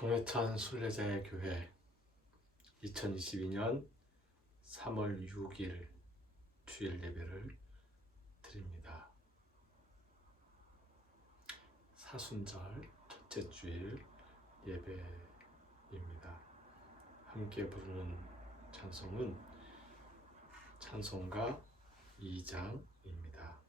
동해천 순례자의 교회 2022년 3월 6일 주일 예배를 드립니다. 사순절 첫째 주일 예배입니다. 함께 부르는 찬송은 찬송가 2장입니다.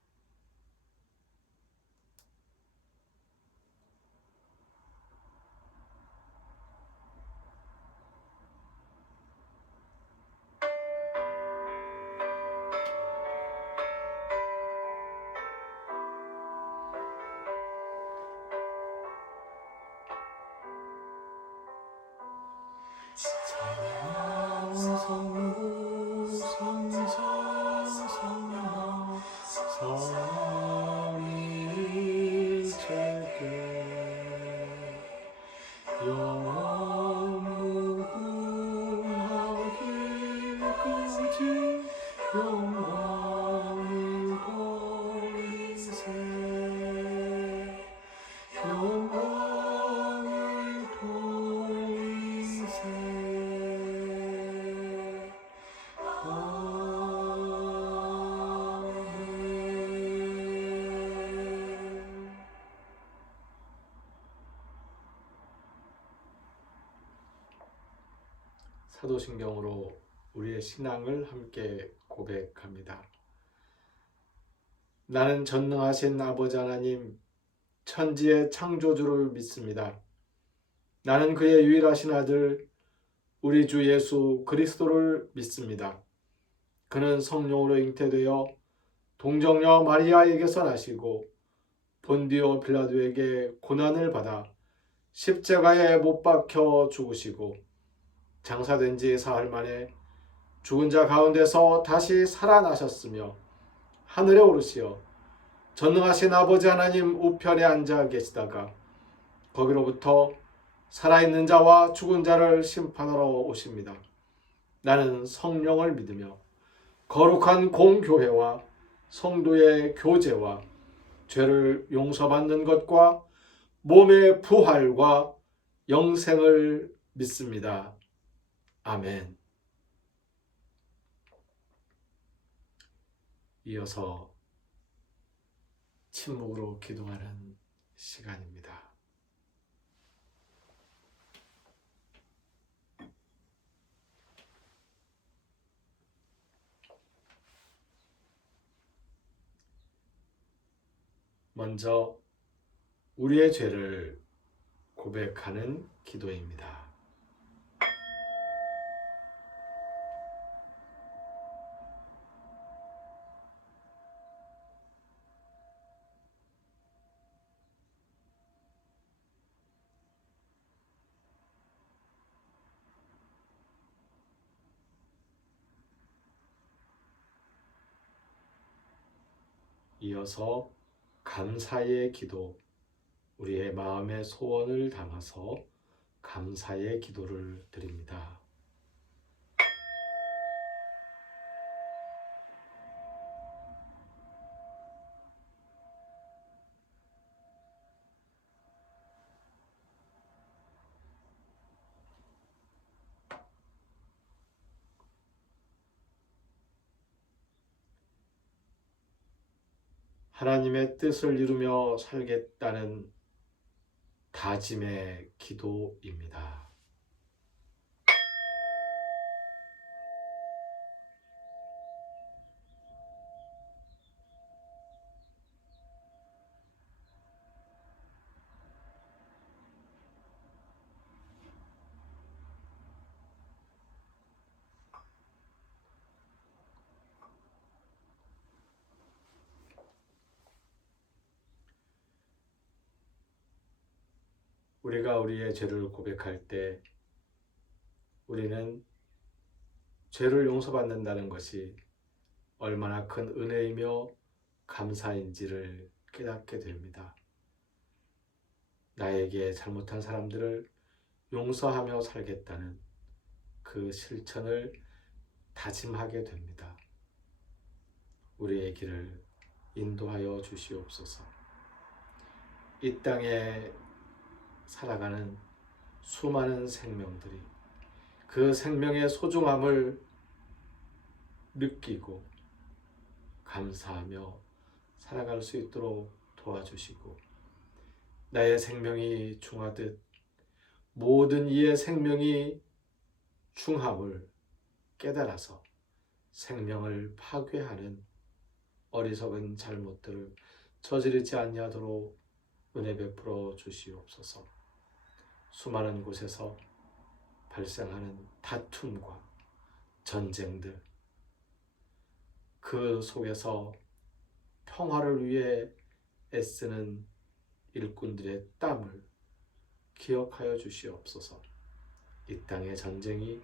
사도신경으로 우리의 신앙을 함께 고백합니다. 나는 전능하신 아버지 하나님, 천지의 창조주를 믿습니다. 나는 그의 유일하신 아들, 우리 주 예수 그리스도를 믿습니다. 그는 성령으로 잉태되어 동정녀 마리아에게서 나시고 본디오 빌라도에게 고난을 받아 십자가에 못 박혀 죽으시고 장사된 지 사흘 만에 죽은 자 가운데서 다시 살아나셨으며 하늘에 오르시어 전능하신 아버지 하나님 우편에 앉아 계시다가 거기로부터 살아있는 자와 죽은 자를 심판하러 오십니다. 나는 성령을 믿으며 거룩한 공교회와 성도의 교제와 죄를 용서받는 것과 몸의 부활과 영생을 믿습니다. 아멘. 이어서 침묵으로 기도하는 시간입니다. 먼저 우리의 죄를 고백하는 기도입니다. 이어서 감사의 기도, 우리의 마음의 소원을 담아서 감사의 기도를 드립니다. 하나님의 뜻을 이루며 살겠다는 다짐의 기도입니다. 우리가 우리의 죄를 고백할 때 우리는 죄를 용서받는다는 것이 얼마나 큰 은혜이며 감사인지를 깨닫게 됩니다. 나에게 잘못한 사람들을 용서하며 살겠다는 그 실천을 다짐하게 됩니다. 우리의 길을 인도하여 주시옵소서. 이 땅에 살아가는 수많은 생명들이 그 생명의 소중함을 느끼고 감사하며 살아갈 수 있도록 도와주시고, 나의 생명이 중하듯 모든 이의 생명이 중함을 깨달아서 생명을 파괴하는 어리석은 잘못들을 저지르지 아니하도록 은혜 베풀어 주시옵소서. 수많은 곳에서 발생하는 다툼과 전쟁들, 그 속에서 평화를 위해 애쓰는 일꾼들의 땀을 기억하여 주시옵소서. 이 땅의 전쟁이,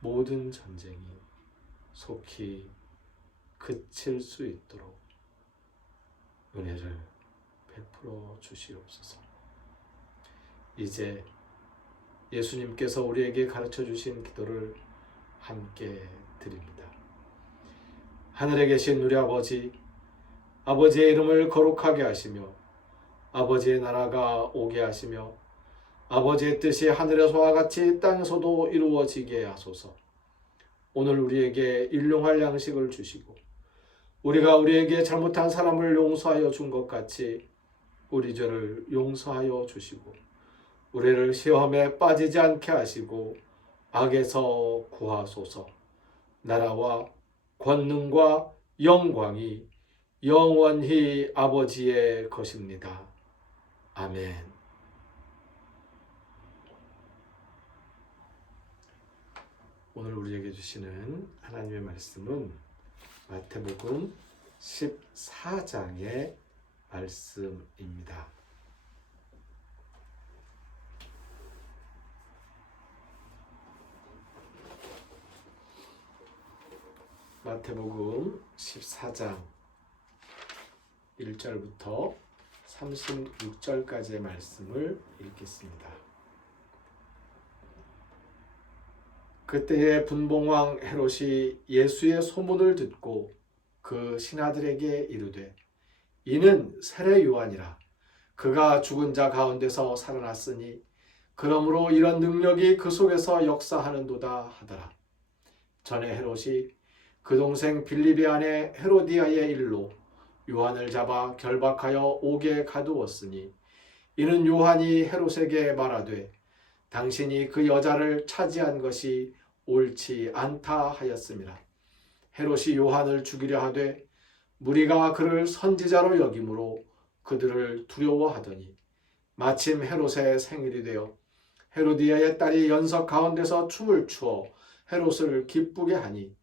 모든 전쟁이 속히 그칠 수 있도록 은혜를 베풀어 주시옵소서. 이제 예수님께서 우리에게 가르쳐 주신 기도를 함께 드립니다. 하늘에 계신 우리 아버지, 아버지의 이름을 거룩하게 하시며 아버지의 나라가 오게 하시며 아버지의 뜻이 하늘에서와 같이 땅에서도 이루어지게 하소서. 오늘 우리에게 일용할 양식을 주시고 우리가 우리에게 잘못한 사람을 용서하여 준 것 같이 우리 죄를 용서하여 주시고 우리를 시험에 빠지지 않게 하시고 악에서 구하소서. 나라와 권능과 영광이 영원히 아버지의 것입니다. 아멘. 오늘 우리에게 주시는 하나님의 말씀은 마태복음 14장의 말씀입니다. 마태복음 14장 1절부터 36절까지의 말씀을 읽겠습니다. 그때에 분봉왕 헤롯이 예수의 소문을 듣고 그 신하들에게 이르되, 이는 세례 요한이라. 그가 죽은 자 가운데서 살아났으니 그러므로 이런 능력이 그 속에서 역사하는도다 하더라. 전에 헤롯이 그 동생 빌립의 아내 헤로디아의 일로 요한을 잡아 결박하여 옥에 가두었으니, 이는 요한이 헤롯에게 말하되 당신이 그 여자를 차지한 것이 옳지 않다 하였음이라. 헤롯이 요한을 죽이려 하되 무리가 그를 선지자로 여김으로 그들을 두려워하더니, 마침 헤롯의 생일이 되어 헤로디아의 딸이 연석 가운데서 춤을 추어 헤롯을 기쁘게 하니,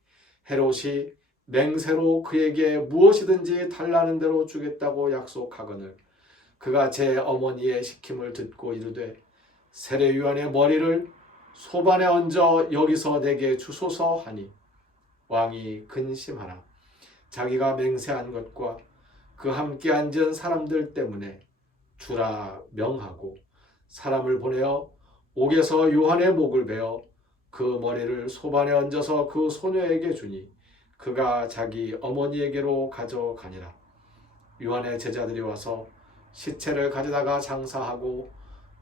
헤롯이 맹세로 그에게 무엇이든지 달라는 대로 주겠다고 약속하거늘 그가 제 어머니의 시킴을 듣고 이르되, 세례 요한의 머리를 소반에 얹어 여기서 내게 주소서 하니, 왕이 근심하나 자기가 맹세한 것과 그 함께 앉은 사람들 때문에 주라 명하고 사람을 보내어 옥에서 요한의 목을 베어 그 머리를 소반에 얹어서 그 소녀에게 주니 그가 자기 어머니에게로 가져가니라. 요한의 제자들이 와서 시체를 가져다가 장사하고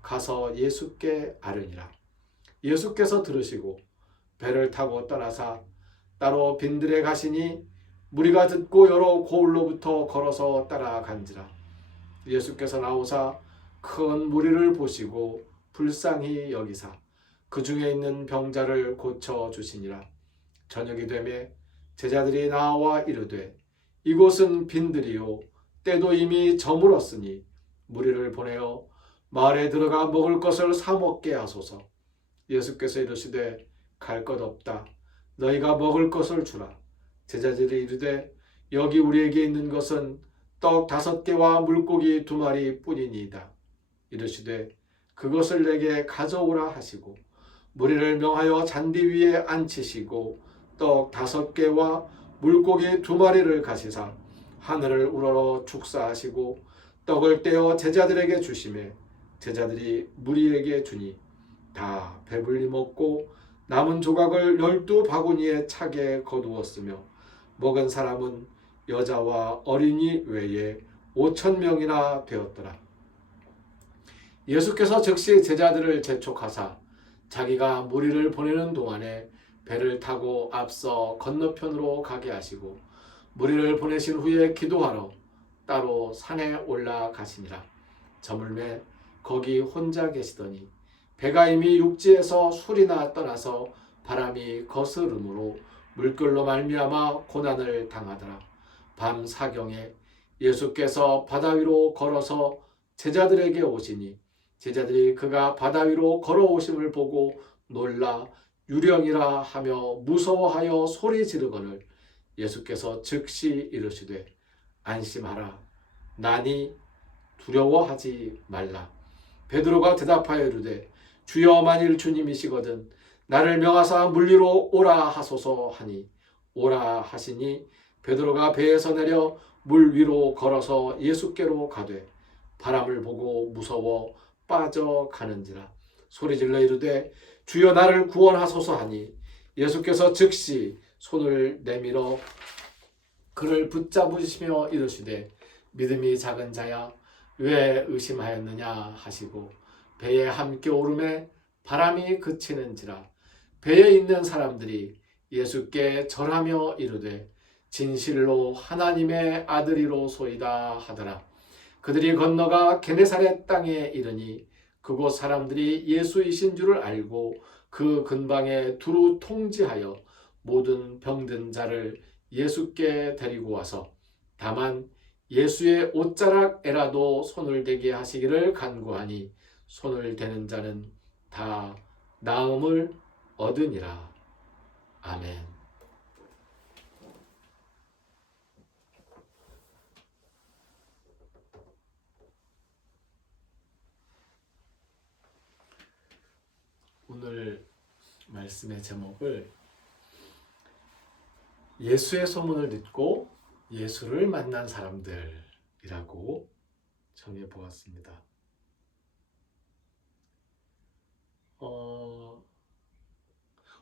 가서 예수께 아뢰니라. 예수께서 들으시고 배를 타고 떠나사 따로 빈들에 가시니 무리가 듣고 여러 고을로부터 걸어서 따라간지라. 예수께서 나오사 큰 무리를 보시고 불쌍히 여기사 그 중에 있는 병자를 고쳐 주시니라. 저녁이 되매 제자들이 나와 이르되, 이곳은 빈들이요 때도 이미 저물었으니 무리를 보내어 마을에 들어가 먹을 것을 사 먹게 하소서. 예수께서 이르시되, 갈 것 없다. 너희가 먹을 것을 주라. 제자들이 이르되, 여기 우리에게 있는 것은 떡 5개와 물고기 2마리 뿐이니이다. 이르시되, 그것을 내게 가져오라 하시고 무리를 명하여 잔디 위에 앉히시고 떡 5개와 물고기 2마리를 가시사 하늘을 우러러 축사하시고 떡을 떼어 제자들에게 주시매 제자들이 무리에게 주니 다 배불리 먹고 남은 조각을 12바구니에 차게 거두었으며 먹은 사람은 여자와 어린이 외에 5,000명이나 되었더라. 예수께서 즉시 제자들을 재촉하사 자기가 무리를 보내는 동안에 배를 타고 앞서 건너편으로 가게 하시고 무리를 보내신 후에 기도하러 따로 산에 올라가시니라. 저물매 거기 혼자 계시더니 배가 이미 육지에서 술이나 떠나서 바람이 거스름으로 물결로 말미암아 고난을 당하더라. 밤 사경에 예수께서 바다 위로 걸어서 제자들에게 오시니 제자들이 그가 바다 위로 걸어오심을 보고 놀라 유령이라 하며 무서워하여 소리 지르거늘 예수께서 즉시 이르시되 안심하라 나니 두려워하지 말라. 베드로가 대답하여 이르되 주여 만일 주님이시거든 나를 명하사 물리로 오라 하소서 하니 오라 하시니 베드로가 배에서 내려 물 위로 걸어서 예수께로 가되 바람을 보고 무서워 빠져가는지라 소리질러 이르되 주여 나를 구원하소서 하니 예수께서 즉시 손을 내밀어 그를 붙잡으시며 이르시되 믿음이 작은 자야 왜 의심하였느냐 하시고 배에 함께 오르매 바람이 그치는지라 배에 있는 사람들이 예수께 절하며 이르되 진실로 하나님의 아들이로소이다 하더라. 그들이 건너가 게네사렛 땅에 이르니 그곳 사람들이 예수이신 줄을 알고 그 근방에 두루 통지하여 모든 병든 자를 예수께 데리고 와서 다만 예수의 옷자락에라도 손을 대게 하시기를 간구하니 손을 대는 자는 다 나음을 얻으니라. 아멘. 오늘 말씀의 제목을 예수의 소문을 듣고 예수를 만난 사람들이라고 정해 보았습니다.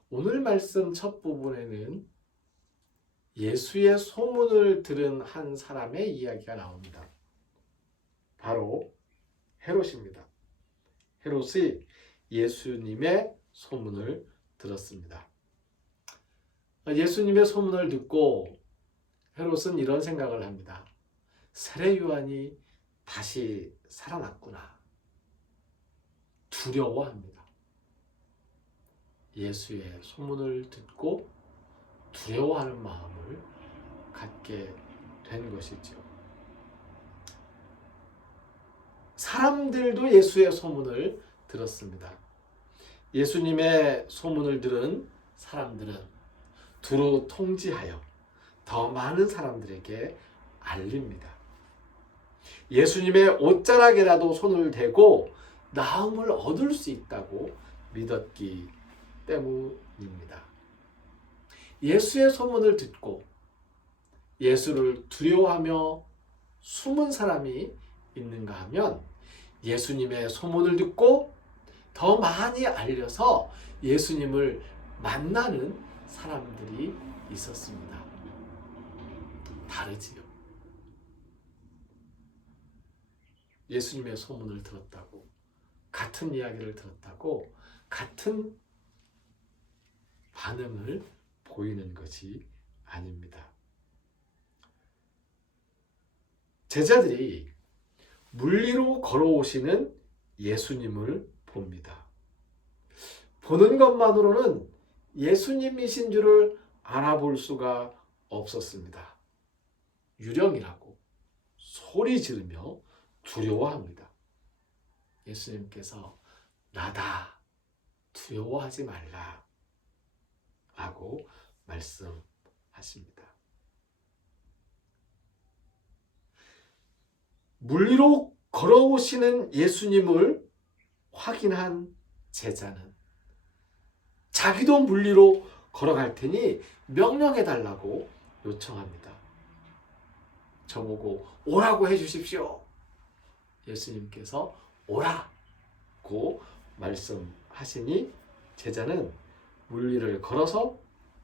오늘 말씀 첫 부분에는 예수의 소문을 들은 한 사람의 이야기가 나옵니다. 바로 헤롯입니다. 헤롯이 예수님의 소문을 들었습니다. 예수님의 소문을 듣고 헤롯은 이런 생각을 합니다. 세례 요한이 다시 살아났구나. 두려워합니다. 예수의 소문을 듣고 두려워하는 마음을 갖게 된 것이죠. 사람들도 예수의 소문을 들었습니다. 예수님의 소문을 들은 사람들은 두루 통지하여 더 많은 사람들에게 알립니다. 예수님의 옷자락에라도 손을 대고 나음을 얻을 수 있다고 믿었기 때문입니다. 예수의 소문을 듣고 예수를 두려워하며 숨은 사람이 있는가 하면 예수님의 소문을 듣고 더 많이 알려서 예수님을 만나는 사람들이 있었습니다. 다르지요. 예수님의 소문을 들었다고, 같은 이야기를 들었다고, 같은 반응을 보이는 것이 아닙니다. 제자들이 물리로 걸어오시는 예수님을 봅니다. 보는 것만으로는 예수님이신 줄을 알아볼 수가 없었습니다. 유령이라고 소리 지르며 두려워합니다. 예수님께서 나다, 두려워하지 말라 라고 말씀하십니다. 물리로 걸어오시는 예수님을 확인한 제자는 자기도 물리로 걸어갈 테니 명령해달라고 요청합니다. 저보고 오라고 해주십시오. 예수님께서 오라고 말씀하시니 제자는 물리를 걸어서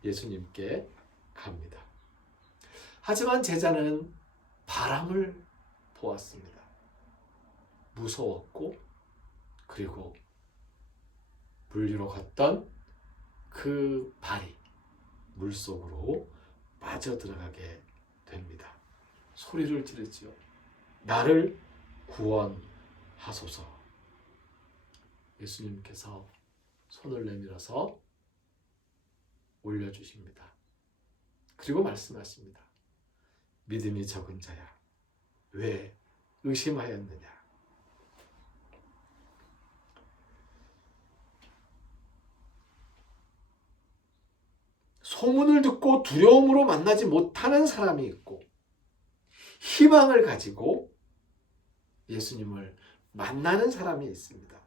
예수님께 갑니다. 하지만 제자는 바람을 보았습니다. 무서웠고 그리고 물리로 걷던 그 발이 물속으로 빠져들어가게 됩니다. 소리를 지르지요. 나를 구원하소서. 예수님께서 손을 내밀어서 올려주십니다. 그리고 말씀하십니다. 믿음이 적은 자야, 왜 의심하였느냐. 소문을 듣고 두려움으로 만나지 못하는 사람이 있고, 희망을 가지고 예수님을 만나는 사람이 있습니다.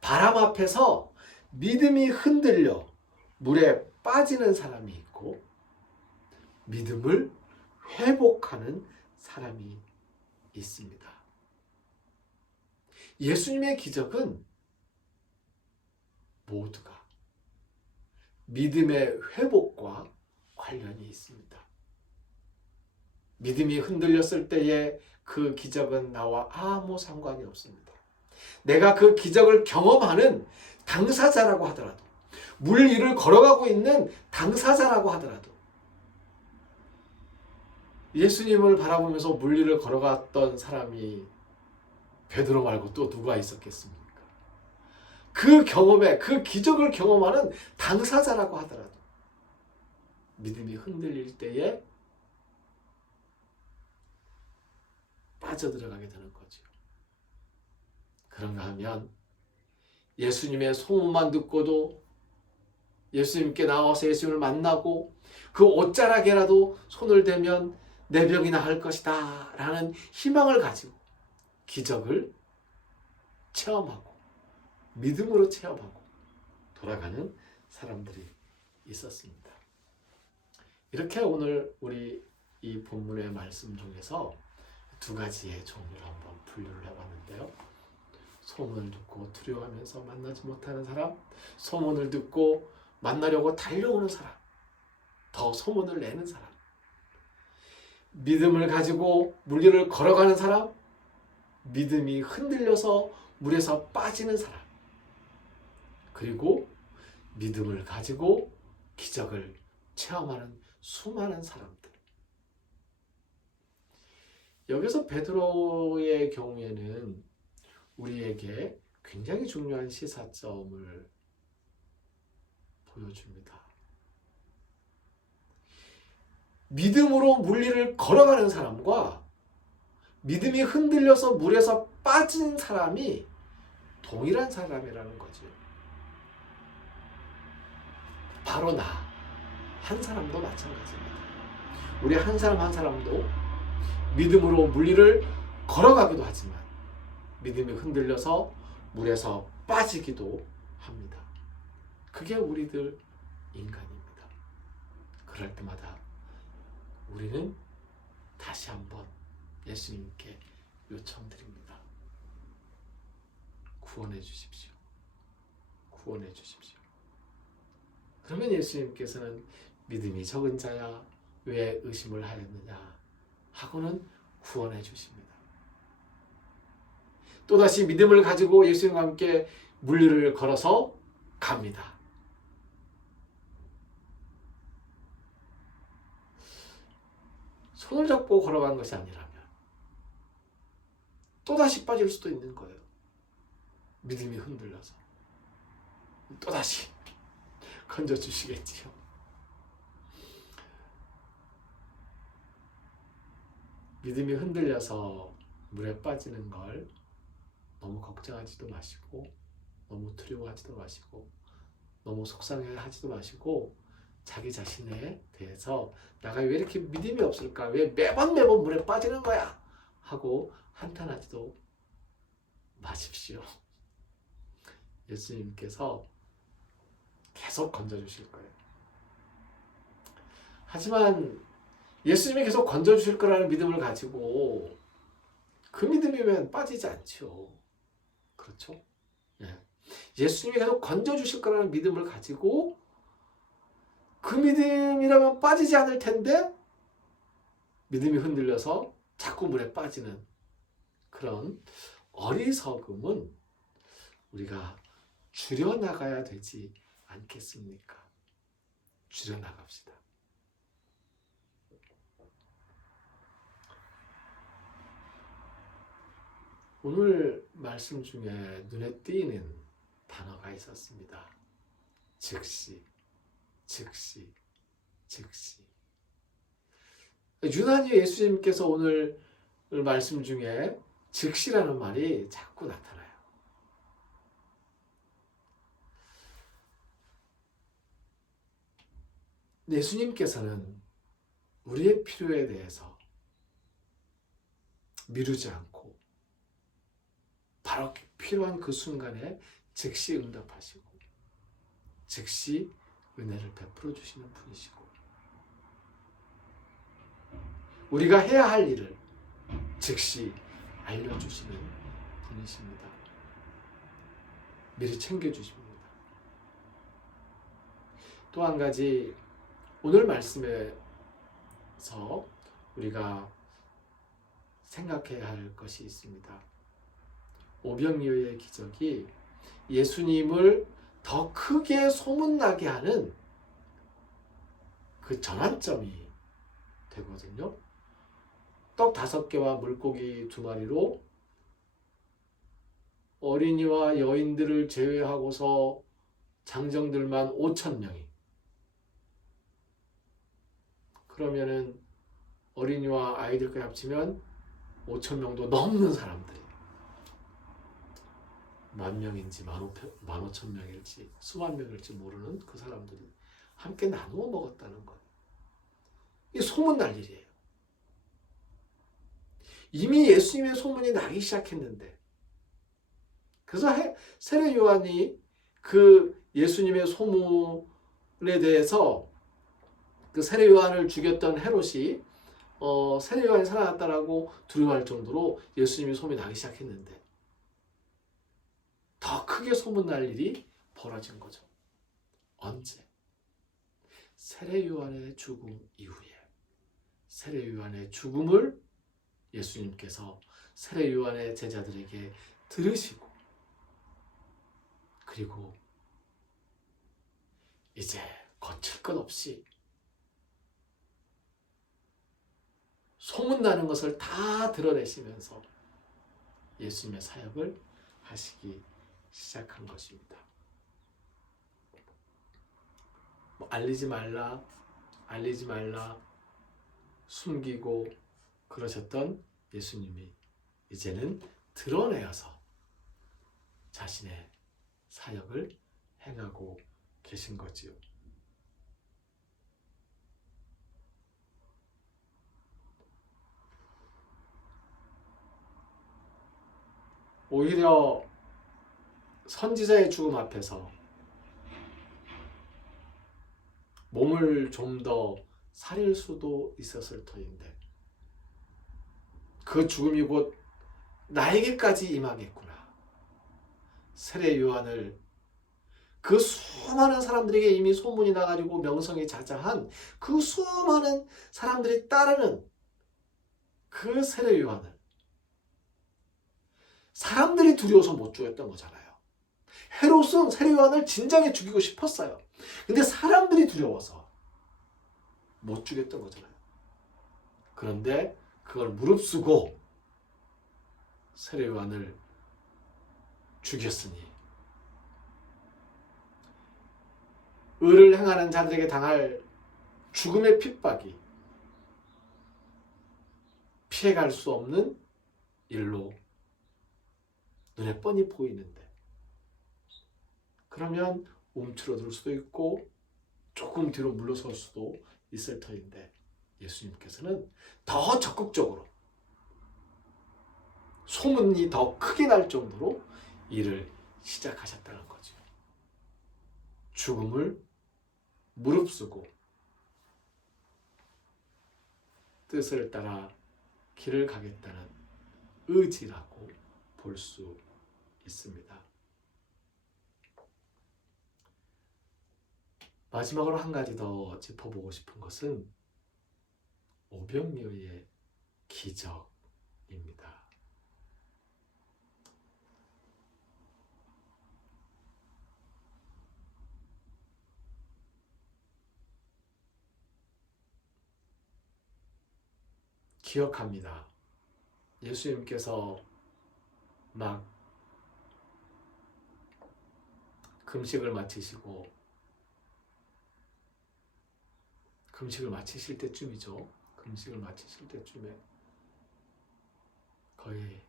바람 앞에서 믿음이 흔들려 물에 빠지는 사람이 있고, 믿음을 회복하는 사람이 있습니다. 예수님의 기적은 모두가 믿음의 회복과 관련이 있습니다. 믿음이 흔들렸을 때의 그 기적은 나와 아무 상관이 없습니다. 내가 그 기적을 경험하는 당사자라고 하더라도, 물 위를 걸어가고 있는 당사자라고 하더라도, 예수님을 바라보면서 물 위를 걸어갔던 사람이 베드로 말고 또 누가 있었겠습니까? 그 경험에, 그 기적을 경험하는 당사자라고 하더라도 믿음이 흔들릴 때에 빠져들어가게 되는 거죠. 그런가 하면 예수님의 소문만 듣고도, 예수님께 나와서 예수님을 만나고 그 옷자락에라도 손을 대면 내 병이 나을 것이다 라는 희망을 가지고 기적을 체험하고 믿음으로 체험하고 돌아가는 사람들이 있었습니다. 이렇게 오늘 우리 이 본문의 말씀 중에서 두 가지의 종류를 한번 분류를 해봤는데요. 소문을 듣고 두려워하면서 만나지 못하는 사람, 소문을 듣고 만나려고 달려오는 사람, 더 소문을 내는 사람, 믿음을 가지고 물 위를 걸어가는 사람, 믿음이 흔들려서 물에서 빠지는 사람, 그리고 믿음을 가지고 기적을 체험하는 수많은 사람들. 여기서 베드로의 경우에는 우리에게 굉장히 중요한 시사점을 보여줍니다. 믿음으로 물 위를 걸어가는 사람과 믿음이 흔들려서 물에서 빠진 사람이 동일한 사람이라는 거죠. 바로 나 한 사람도 마찬가지입니다. 우리 한 사람 한 사람도 믿음으로 물 위를 걸어가기도 하지만 믿음이 흔들려서 물에서 빠지기도 합니다. 그게 우리들 인간입니다. 그럴 때마다 우리는 다시 한번 예수님께 요청드립니다. 구원해 주십시오. 구원해 주십시오. 그러면 예수님께서는 믿음이 적은 자야 왜 의심을 하였느냐 하고는 구원해 주십니다. 또다시 믿음을 가지고 예수님과 함께 물 위를 걸어서 갑니다. 손을 잡고 걸어간 것이 아니라면 또다시 빠질 수도 있는 거예요. 믿음이 흔들려서 또다시 건져주시겠지요. 믿음이 흔들려서 물에 빠지는 걸 너무 걱정하지도 마시고, 너무 두려워하지도 마시고, 너무 속상해하지도 마시고, 자기 자신에 대해서 내가 왜 이렇게 믿음이 없을까? 왜 매번 물에 빠지는 거야? 하고 한탄하지도 마십시오. 예수님께서 계속 건져주실 거예요. 하지만 예수님이 계속 건져주실 거라는 믿음을 가지고 그 믿음이면 빠지지 않죠. 그렇죠? 예. 예수님이 계속 건져주실 거라는 믿음을 가지고 그 믿음이라면 빠지지 않을 텐데 믿음이 흔들려서 자꾸 물에 빠지는 그런 어리석음은 우리가 줄여나가야 되지 않겠습니까? 줄여나갑시다. 오늘 말씀 중에 눈에 띄는 단어가 있었습니다. 즉시, 즉시, 즉시. 유난히 예수님께서 오늘 말씀 중에 즉시라는 말이 자꾸 나타나요. 예수님께서는 우리의 필요에 대해서 미루지 않고 바로 필요한 그 순간에 즉시 응답하시고 즉시 은혜를 베풀어 주시는 분이시고 우리가 해야 할 일을 즉시 알려주시는 분이십니다. 미리 챙겨주십니다. 또 한 가지 오늘 말씀에서 우리가 생각해야 할 것이 있습니다. 오병이어의 기적이 예수님을 더 크게 소문나게 하는 그 전환점이 되거든요. 떡 5개와 물고기 2마리로 어린이와 여인들을 제외하고서 장정들만 5,000명이 그러면은 어린이와 아이들까지 합치면 5,000명도 넘는 사람들이 10,000명인지 15,000명일지 수만 명일지 모르는 그 사람들이 함께 나누어 먹었다는 것. 이게 소문날 일이에요. 이미 예수님의 소문이 나기 시작했는데 그래서 세례 요한이 그 예수님의 소문에 대해서 그 세례 요한을 죽였던 헤롯이 세례 요한이 살아났다라고 두려워할 정도로 예수님의 소문이 나기 시작했는데 더 크게 소문날 일이 벌어진 거죠. 언제? 세례 요한의 죽음 이후에 세례 요한의 죽음을 예수님께서 세례 요한의 제자들에게 들으시고 그리고 이제 거칠 것 없이 소문나는 것을 다 드러내시면서 예수님의 사역을 하시기 시작한 것입니다. 알리지 말라, 알리지 말라, 숨기고 그러셨던 예수님이 이제는 드러내어서 자신의 사역을 행하고 계신 거지요. 오히려 선지자의 죽음 앞에서 몸을 좀 더 사릴 수도 있었을 터인데 그 죽음이 곧 나에게까지 임하겠구나. 세례 요한을 그 수많은 사람들에게 이미 소문이 나가지고 명성이 자자한 그 수많은 사람들이 따르는 그 세례 요한을 사람들이 두려워서 못 죽였던 거잖아요. 헤롯은 세례 요한을 진작에 죽이고 싶었어요. 근데 사람들이 두려워서 못 죽였던 거잖아요. 그런데 그걸 무릅쓰고 세례 요한을 죽였으니 의를 행하는 자들에게 당할 죽음의 핍박이 피해갈 수 없는 일로 눈에 뻔히 보이는데 그러면 움츠러들 수도 있고 조금 뒤로 물러설 수도 있을 터인데 예수님께서는 더 적극적으로 소문이 더 크게 날 정도로 일을 시작하셨다는 거죠. 죽음을 무릅쓰고 뜻을 따라 길을 가겠다는 의지라고 볼 수 있습니다. 마지막으로 한 가지 더 짚어보고 싶은 것은 오병이어의 기적입니다. 기억합니다. 예수님께서 막 금식을 마치시고 금식을 마치실 때쯤이죠. 금식을 마치실 때쯤에 거의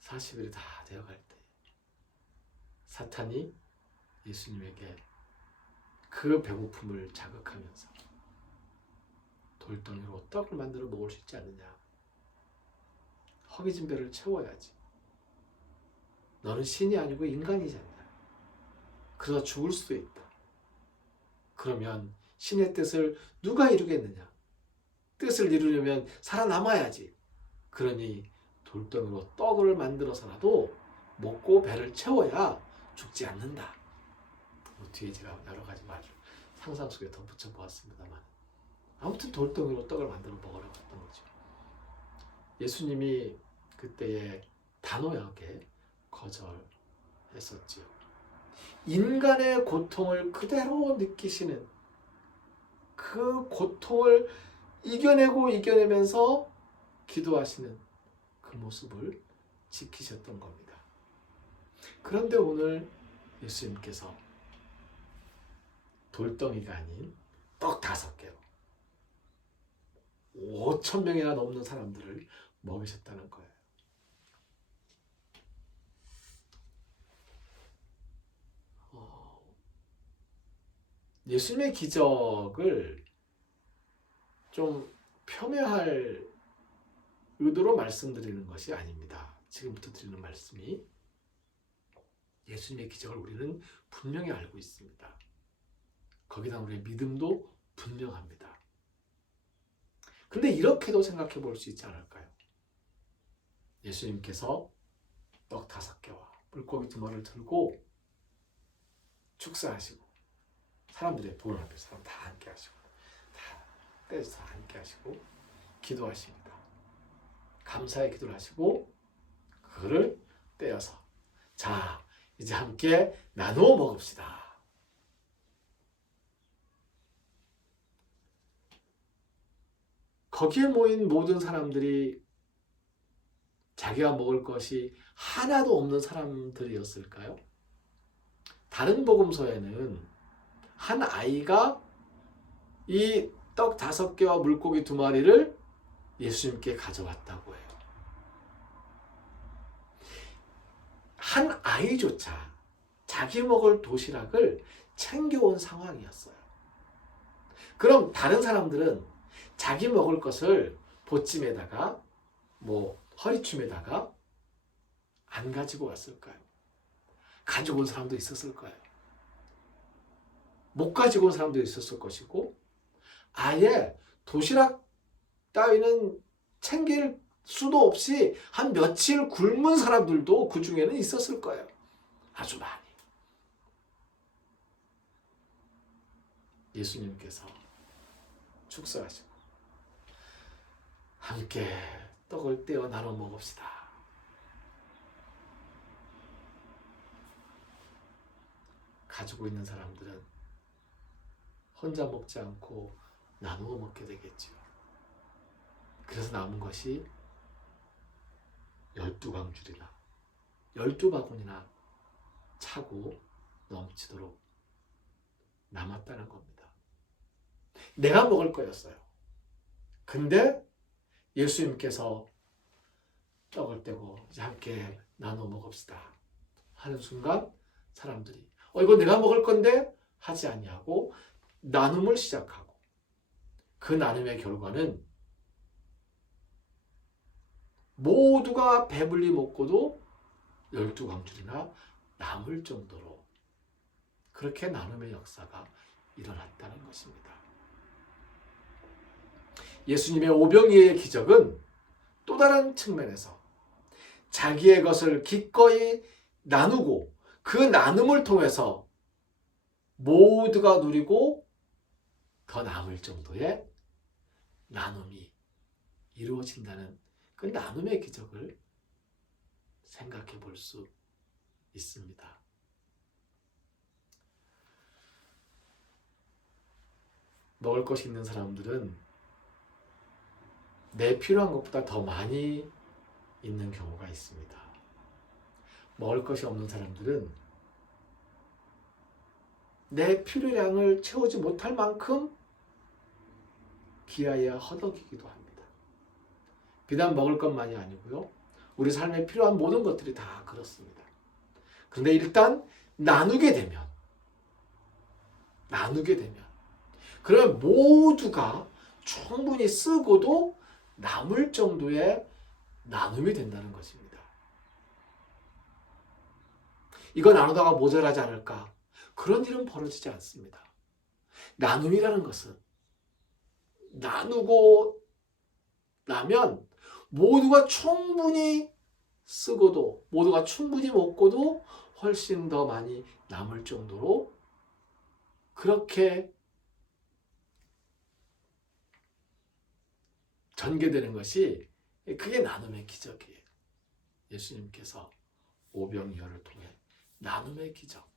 40일이 다 되어갈 때 사탄이 예수님에게 그 배고픔을 자극하면서 돌덩이로 떡을 만들어 먹을 수 있지 않느냐. 허기진 배를 채워야지. 너는 신이 아니고 인간이지 않냐. 그러다 죽을 수도 있다. 그러면 신의 뜻을 누가 이루겠느냐. 뜻을 이루려면 살아남아야지. 그러니 돌덩이로 떡을 만들어서라도 먹고 배를 채워야 죽지 않는다. 뒤에 제가 여러 가지 말을 상상 속에 덧붙여 보았습니다만 아무튼 돌덩이로 떡을 만들어 먹으라고 했던 거죠. 예수님이 그때에 단호하게 거절했었지요. 인간의 고통을 그대로 느끼시는 그 고통을 이겨내면서 기도하시는 그 모습을 지키셨던 겁니다. 그런데 오늘 예수님께서 돌덩이가 아닌 떡 5개로 5,000명이나 넘는 사람들을 먹이셨다는 거예요. 예수님의 기적을 좀 폄훼할 의도로 말씀드리는 것이 아닙니다. 지금부터 드리는 말씀이 예수님의 기적을 우리는 분명히 알고 있습니다. 거기다 우리의 믿음도 분명합니다. 근데 이렇게도 생각해 볼 수 있지 않을까요? 예수님께서 떡 5개와 물고기 2마리를 들고 축사하시고 사람들의 보혈 앞에서 사람 다 함께 하시고 다 떼서 함께 하시고 기도하십니다. 감사의 기도를 하시고 그거를 떼어서 자 이제 함께 나누어 먹읍시다. 거기에 모인 모든 사람들이 자기가 먹을 것이 하나도 없는 사람들이었을까요? 다른 복음서에는 한 아이가 이 떡 5개와 물고기 2마리를 예수님께 가져왔다고 해요. 한 아이조차 자기 먹을 도시락을 챙겨온 상황이었어요. 그럼 다른 사람들은 자기 먹을 것을 보찜에다가 허리춤에다가 안 가지고 왔을까요? 가지고 온 사람도 있었을 거예요. 못 가지고 온 사람도 있었을 것이고 아예 도시락 따위는 챙길 수도 없이 한 며칠 굶은 사람들도 그 중에는 있었을 거예요. 아주 많이. 예수님께서 축사하시고 함께 떡을 떼어 나눠 먹읍시다. 가지고 있는 사람들은 혼자 먹지 않고 나누어 먹게 되겠지요. 그래서 남은 것이 12광줄이나 12바구니나 차고 넘치도록 남았다는 겁니다. 내가 먹을 거였어요. 근데 예수님께서 떡을 떼고 이제 함께 나눠 먹읍시다 하는 순간 사람들이 이거 내가 먹을 건데 하지 아니하고 나눔을 시작하고 그 나눔의 결과는 모두가 배불리 먹고도 12광줄이나 남을 정도로 그렇게 나눔의 역사가 일어났다는 것입니다. 예수님의 오병이의 기적은 또 다른 측면에서 자기의 것을 기꺼이 나누고 그 나눔을 통해서 모두가 누리고 더 남을 정도의 나눔이 이루어진다는 그 나눔의 기적을 생각해 볼 수 있습니다. 먹을 것이 있는 사람들은 내 필요한 것보다 더 많이 있는 경우가 있습니다. 먹을 것이 없는 사람들은 내 필요량을 채우지 못할 만큼 기아에 허덕이기도 합니다. 비단 먹을 것만이 아니고요. 우리 삶에 필요한 모든 것들이 다 그렇습니다. 그런데 일단 나누게 되면 그러면 모두가 충분히 쓰고도 남을 정도의 나눔이 된다는 것입니다. 이거 나누다가 모자라지 않을까? 그런 일은 벌어지지 않습니다. 나눔이라는 것은 나누고 나면 모두가 충분히 쓰고도 모두가 충분히 먹고도 훨씬 더 많이 남을 정도로 그렇게 전개되는 것이 그게 나눔의 기적이에요. 예수님께서 오병이어를 통해 나눔의 기적,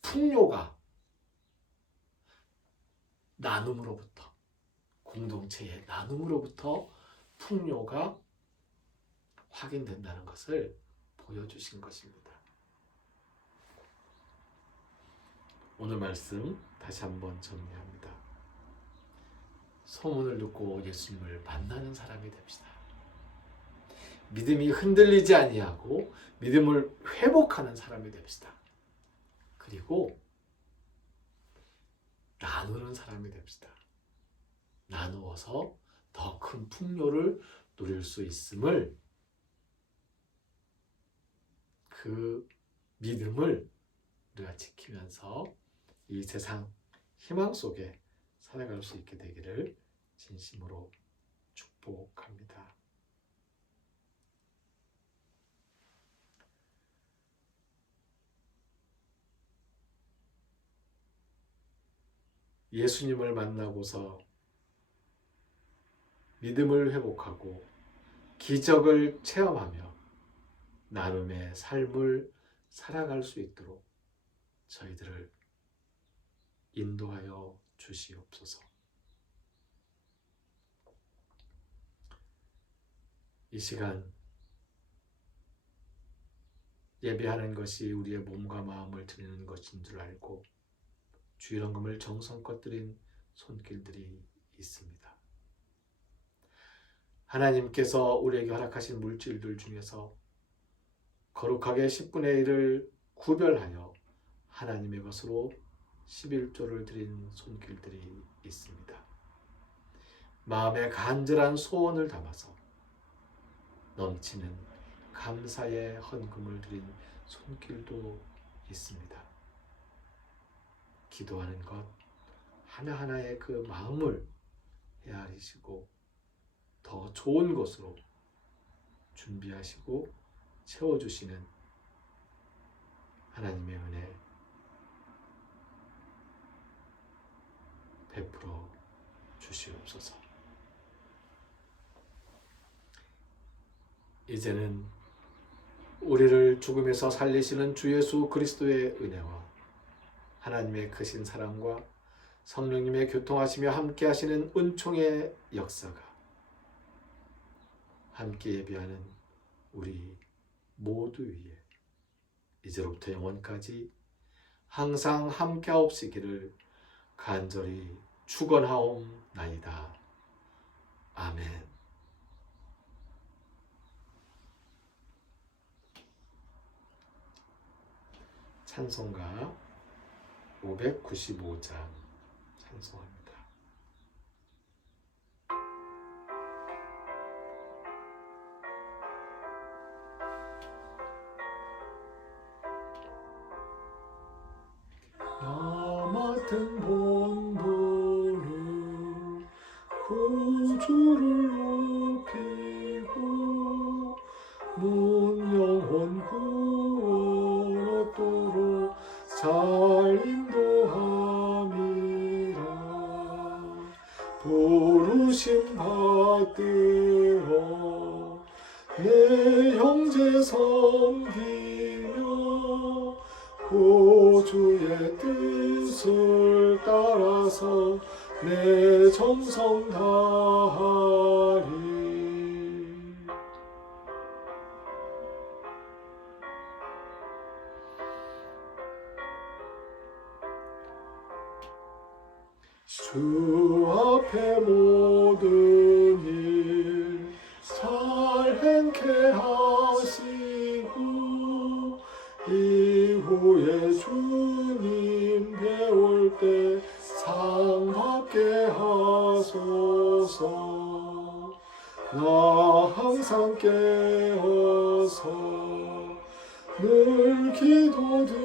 풍요가 나눔으로부터 공동체의 나눔으로부터 풍요가 확인된다는 것을 보여주신 것입니다. 오늘 말씀 다시 한번 정리합니다. 소문을 듣고 예수님을 만나는 사람이 됩시다. 믿음이 흔들리지 아니하고 믿음을 회복하는 사람이 됩시다. 그리고 나누는 사람이 됩시다. 나누어서 더 큰 풍요를 누릴 수 있음을 그 믿음을 우리가 지키면서 이 세상 희망 속에 살아갈 수 있게 되기를 진심으로 축복합니다. 예수님을 만나고서 믿음을 회복하고 기적을 체험하며 나눔의 삶을 살아갈 수 있도록 저희들을 인도하여 주시옵소서. 이 시간 예배하는 것이 우리의 몸과 마음을 드리는 것인 줄 알고 주일 헌금을 정성껏 드린 손길들이 있습니다. 하나님께서 우리에게 허락하신 물질들 중에서 거룩하게 10분의 1을 구별하여 하나님의 것으로 11조를 드린 손길들이 있습니다. 마음에 간절한 소원을 담아서 넘치는 감사의 헌금을 드린 손길도 있습니다. 기도하는 것 하나하나의 그 마음을 헤아리시고 더 좋은 것으로 준비하시고 채워주시는 하나님의 은혜 베풀어 주시옵소서. 이제는 우리를 죽음에서 살리시는 주 예수 그리스도의 은혜와 하나님의 크신 사랑과 성령님의 교통하시며 함께 하시는 은총의 역사가 함께 예배하는 우리 모두 위에 이제로부터 영원까지 항상 함께하옵시기를 간절히 축원하옵나이다. 아멘. 찬송가 595장 찬송합니다. 나 맡은 본분을 구주를 높이고 문 영혼 구원 얻도록 잘 인도함이라. 부르심 받들어 내 형제 섬기며 구주의 뜻을 따라서 내 정성 다하리. 주 앞에 모든 일 잘 행케 하시고 이후에 주님 배울 때 상 받게 하소서. 나 항상 깨어서 늘 기도드리며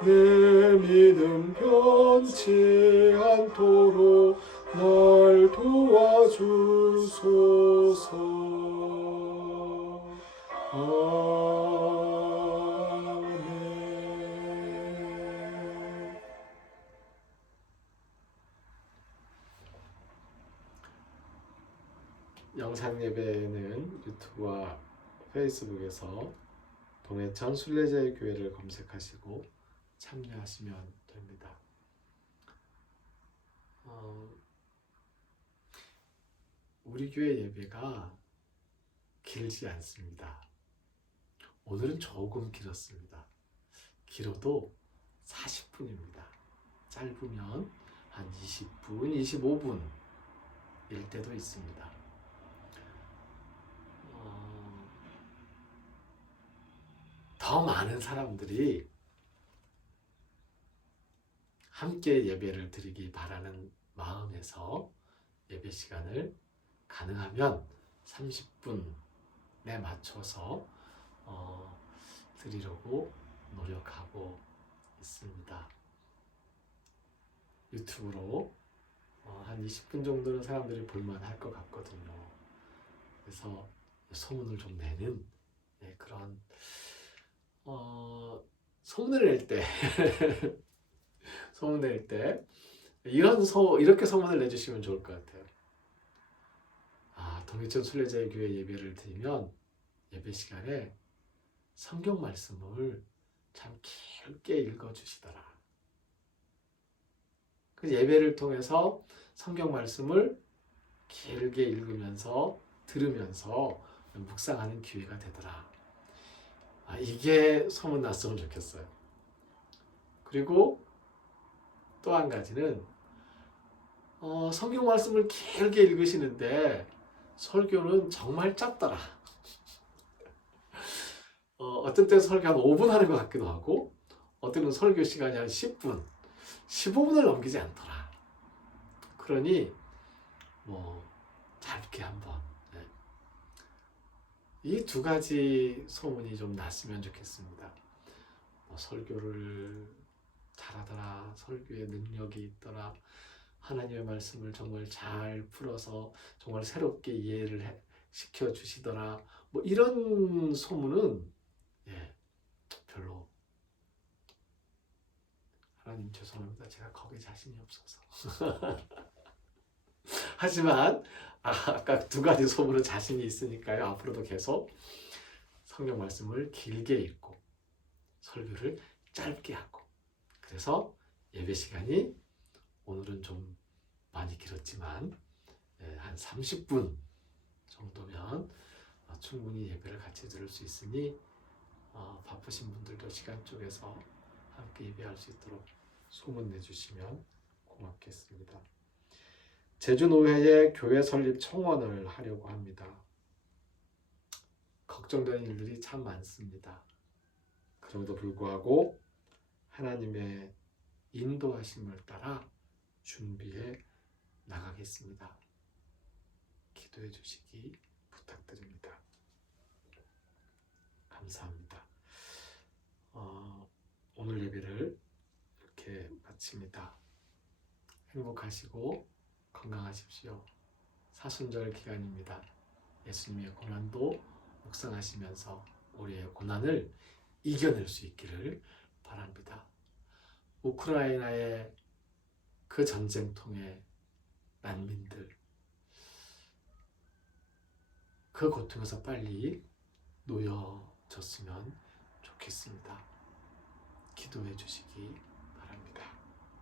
내 믿음 변치 않도록 날 도와주소서. 아멘. 영상 예배는 유튜브와 페이스북에서 동해천 순례자의 교회를 검색하시고 참여하시면 됩니다. 우리 교회 예배가 길지 않습니다. 오늘은 조금 길었습니다. 길어도 40분입니다. 짧으면 한 20분, 25분일 때도 있습니다. 더 많은 사람들이 함께 예배를 드리기 바라는 마음에서 예배 시간을 가능하면 30분에 맞춰서 드리려고 노력하고 있습니다. 유튜브로 한 20분 정도는 사람들이 볼만할 것 같거든요. 그래서 소문을 좀 내는 그런 소문을 낼 때 소문 낼 때 이렇게 소문을 내주시면 좋을 것 같아요. 동해천 순례자의 교회 예배를 드리면 예배 시간에 성경 말씀을 참 길게 읽어주시더라. 그 예배를 통해서 성경 말씀을 길게 읽으면서 들으면서 묵상하는 기회가 되더라. 이게 소문났으면 좋겠어요. 그리고 또 한 가지는 성경 말씀을 길게 읽으시는데 설교는 정말 짧더라. 어떤 때는 설교 한 5분 하는 것 같기도 하고 어떤 때는 설교 시간이 한 10분, 15분을 넘기지 않더라. 그러니 짧게 한번 이 두 가지 소문이 좀 났으면 좋겠습니다. 설교를 잘하더라, 설교에 능력이 있더라, 하나님의 말씀을 정말 잘 풀어서 정말 새롭게 이해를 시켜주시더라, 이런 소문은 별로 하나님 죄송합니다. 제가 거기에 자신이 없어서 하지만 아까 두 가지 소문은 자신이 있으니까요. 앞으로도 계속 성경 말씀을 길게 읽고 설교를 짧게 하고 그래서 예배 시간이 오늘은 좀 많이 길었지만 한 30분 정도면 충분히 예배를 같이 들을 수 있으니 바쁘신 분들도 시간 쪼개서 함께 예배할 수 있도록 소문 내주시면 고맙겠습니다. 제주노회에 교회 설립 청원을 하려고 합니다. 걱정되는 일들이 참 많습니다. 그럼에도 불구하고 하나님의 인도하심을 따라 준비해 나가겠습니다. 기도해 주시기 부탁드립니다. 감사합니다. 오늘 예배를 이렇게 마칩니다. 행복하시고 건강하십시오. 사순절 기간입니다. 예수님의 고난도 묵상하시면서 우리의 고난을 이겨낼 수 있기를 바랍니다. 우크라이나의 그 전쟁통의 난민들, 그 고통에서 빨리 놓여졌으면 좋겠습니다. 기도해 주시기